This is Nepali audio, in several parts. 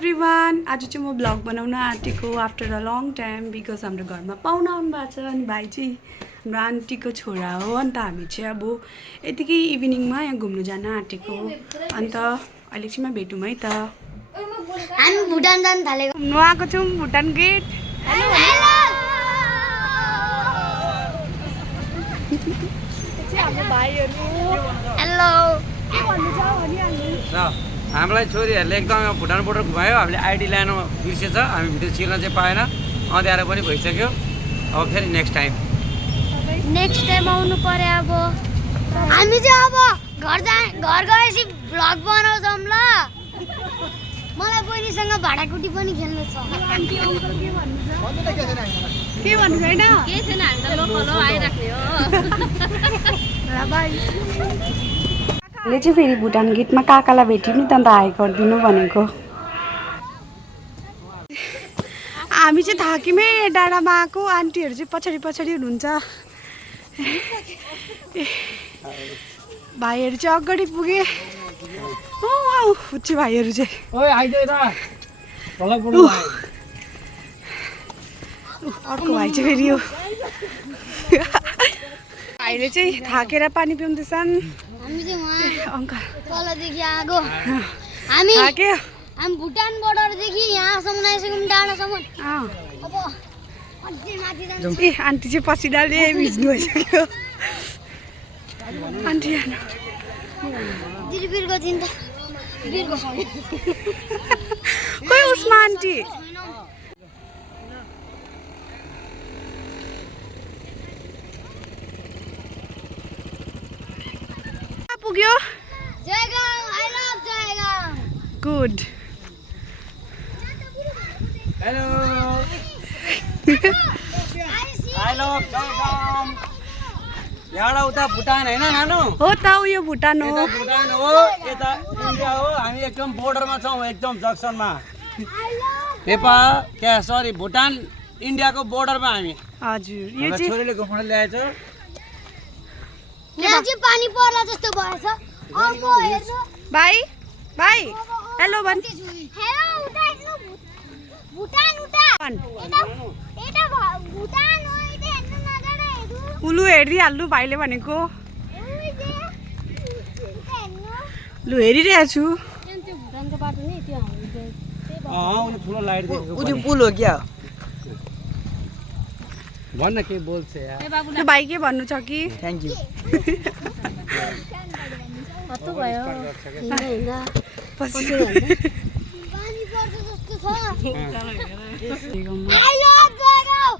एभ्रिवान आज चाहिँ म ब्लग बनाउन आँटेको after a long time because हाम्रो घरमा पाहुना आउनु भएको छ अनि भाइ चाहिँ हाम्रो आन्टीको छोरा हो अन्त हामी चाहिँ अब यतिकै इभिनिङमा यहाँ घुम्नु जान आँटेको अन्त अहिले चाहिँ म भेटौँ है त हामी भुटान जान थालेको घुम्नु आएको छौँ भुटान गेट हेलो हामीलाई छोरीहरूले एकदम भुटान बोर्डर घुमायो हामीले आइडी ल्याउनु बिर्सेछ हामी भिडियो छिर्न चाहिँ पाएन अँध्यारो पनि भइसक्यो अब फेरि नेक्स्ट टाइम आउनु पर्यो अब हामी चाहिँ अब घर गएपछि भ्लग बनाउँछौँ ल मलाई बहिनीसँग भाडाकुटी पनि खेल्नु छ के भन्नु छैन के छैन हामी त लोकल हो आइराख्ने हो ले चाहिँ फेरि भुटान गेटमा काकालाई भेट्यौँ नि त अन्त हाई गरिदिनु भनेको हामी चाहिँ थाक्यौँ है डाँडामा आएको आन्टीहरू चाहिँ पछाडि पछाडि हुनुहुन्छ भाइहरू चाहिँ अगाडि पुगे हुच्ची भाइहरू चाहिँ अर्को भाइ चाहिँ फेरि यो भाइले चाहिँ थाकेर पानी पिउँदैछन् हामी चाहिँ वहाँ अङ्कल तलदेखि आएको हामी थाक्यो हामी भुटान बोर्डरदेखि यहाँसम्म आइसक्यौँ डाँडासम्म अब अझै माथि जान्छ ए आन्टी चाहिँ पसिनाले भिज्नु भइसक्यो आन्टी बिरबिरको चिन्ता बिरको खोइ उसमा आन्टी पुग्यो Jaigaon I love Jaigaon good hello hello यहाँबाट उता भुटान होइन नानु हो त उयो भुटान हो यता भुटान हो यता इन्डिया हो हामी एकदम बोर्डरमा छौँ एकदम जक्सनमा नेपाल क्या सरी भुटान इन्डियाको बोर्डरमा हामी हजुर यो चाहिँ छोरीले घुमाउन ल्याएछ यहाँ चाहिँ पानी पर्ला जस्तो भएछ अब हेर्नु भाइ भाइ हेलो भन् हेलो उता हेर्नु भुटान उता यता भुटान हो यता हेर्नु नजाडा हेर्नु उलु हेरिहाल्नु भाइले भनेको लु हेरिरहेको छु त्यो भुटानको बाटो नि त्यो उनी ठुलो लाइट देखेको उनी पुल हो क्या भन्न के बोल्छ यार त्यो भाइ के भन्नु छ कि थ्याङ्क यू कस्तो भयो पछि पानी पर्छ जस्तो छ गाउँमा आई लभ जयगाउँ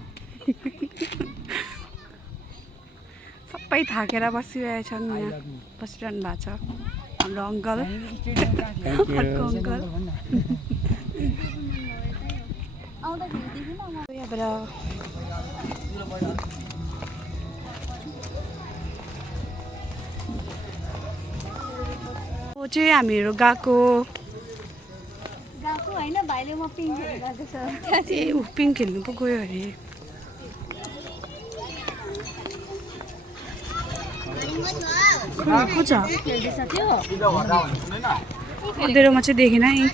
सबै थाकेर बसिरहेछन् यहाँ बसिरहनु भएको छ हाम्रो अङ्कल अर्को अङ्कल यहाँबाट चाहिँ हामीहरू गएको होइन भाइले म पिङ खेल्नु गएको छ ए ऊ पिङ खेल्नु पो गयो अरे को छ अँधेरोमा चाहिँ देखेन है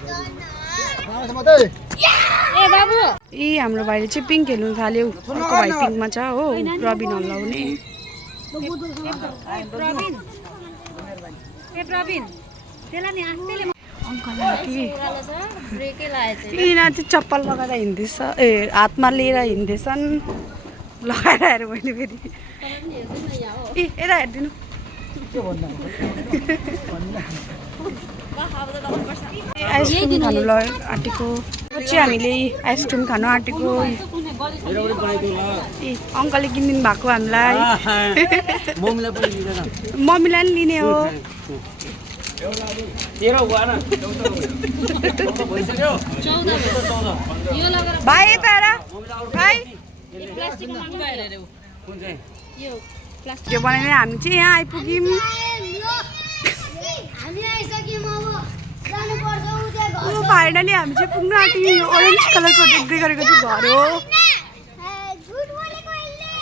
ए हाम्रो भाइले चाहिँ पिङ खेल्नु थाल्यो अर्को भाइ पिङमा छ हो रबिन हल्लाउने अङ्कल आन्टी ब्रेकै लागेको यिनीहरू चाहिँ चप्पल लगाएर हिँड्दैछ ए हातमा लिएर हिँड्दैछन् लगाएर हेऱ्यो मैले फेरि ए यता हेरिदिनु आइसक्रिम खानु आँटेको चाहिँ हामीले आइसक्रिम खानु आँटेको ए अङ्कलले किनिदिनु भएको हामीलाई मम्मीलाई पनि लिने हो भाइ यता हेर भाइ त्यो बनाएर हामी चाहिँ यहाँ आइपुग्यौँ हामी आइसक्यौँ अब जानुपर्छ उता घर फाइनली हामी चाहिँ पुग्नु आँट्यौँ ओरेन्ज कलरको देख्दै गरेको चाहिँ घर हो झुट बोलेको यसले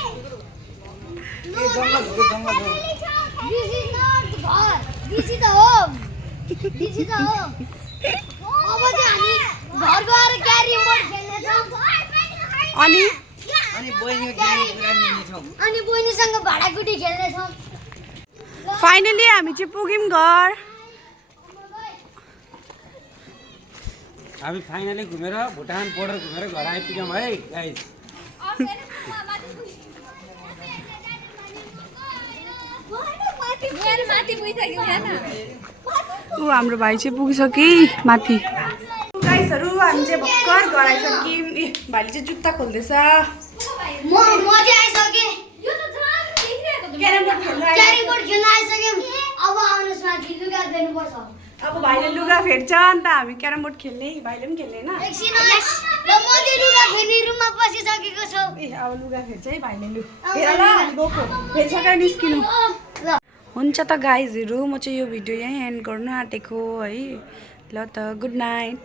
This is the home. This is the home. अब चाहिँ हामी घर गएर क्यारम बोर्ड खेल्नेछौँ अनि अनि बहिनीसँग भाँडाकुटी खेल्नेछौँ। फाइनली हामी चाहिँ पुग्यौँ घर। हामी फाइनली घुमेर भुटान बोर्डर घुमेर घर आइपुग्यौँ है गाइस। माथि पुगिसक्यो हेर्न। ऊ हाम्रो भाइ चाहिँ पुगिसक्यो माथि। गाइसहरू हामी चाहिँ भर्खर घर आइसक्यौँ। ए भाइले चाहिँ जुत्ता खोल्दैछ। म चाहिँ आइसकेँ। क्यारम बोर्ड खेल्नु क्यारम बोर्ड खेल्न आइसक्यौँ। अब आउनुहोस् माथि लुगा फेर्नुपर्छ। अब भाइले लुगा फेर्छ अन्त हामी क्यारम बोर्ड खेल्ने। भाइले पनि खेल्ने होइन? एकछिन ल म चाहिँ लुगा फेर्ने रुममा पसिसकेको छु। ए अब लुगा फेर्छ है भाइले। लु फेर ल हामी गएको फेरिसकेर निस्किनु। ल हुन्छ त गाइजहरू म चाहिँ यो भिडियो यहीँ एन्ड गर्नु आँटेको है। ल त गुड नाइट।